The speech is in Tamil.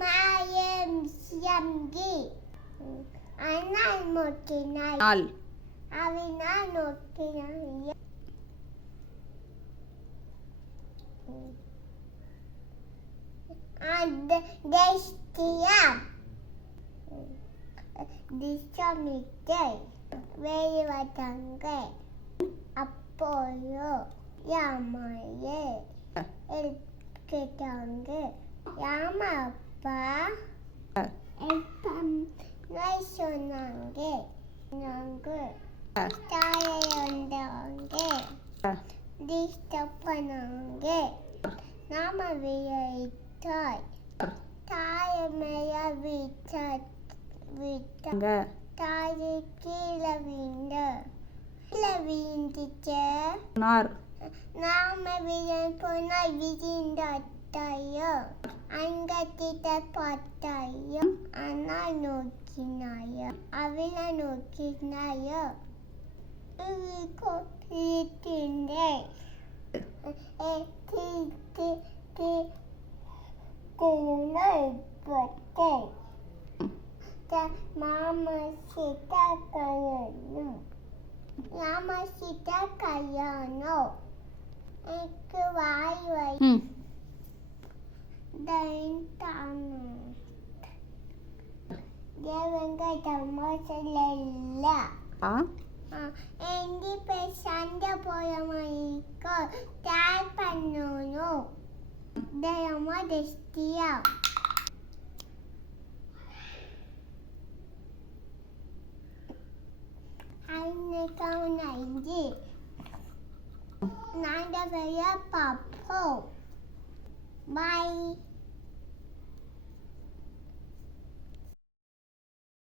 மாயம்கி அண்ணால் நோக்கினாள் அவனால் நோக்கினாள் அந்த தேஷ்டியா திசமிட்டை வெளிவட்டாங்க அப்போயோ யாமையே. கேட்டாங்க. 기 아날 못기나 நாள் 아비나 못기나 데스티야 디스미테 வேறுவதங்க அப்போயோ யாமையே கேட்டாங்க யாம அப்பா எப்பம் நோய் சொன்னாங்க நாங்கள் தாயை வந்தாங்க டிஸ்டர்ப் பண்ணாங்க நாம விளைத்தாய் தாயை மேல விட்ட விட்ட அங்க தாயை கீழே வீண்ட கீழே வீழ்ந்துச்சு நார் நாம விழன் போனா விழுந்தாட்டாயோ அங்கத்திட்ட பார்த்தாயோ அண்ணா நோக்கினாயோ அவளை நோக்கினாயோ இருக்கின்றேன் மாமா சீதா கல்யாணம் மாமா சீதா கல்யாணம் எனக்கு வாய் வை ம் தைத்தானு தேவங்க தமாசில் இல்ல ஆ எந்தி போய் சண்டை போய மாதிரிக்கோ நாங்கள் வெளியே பார்ப்போம் பாய்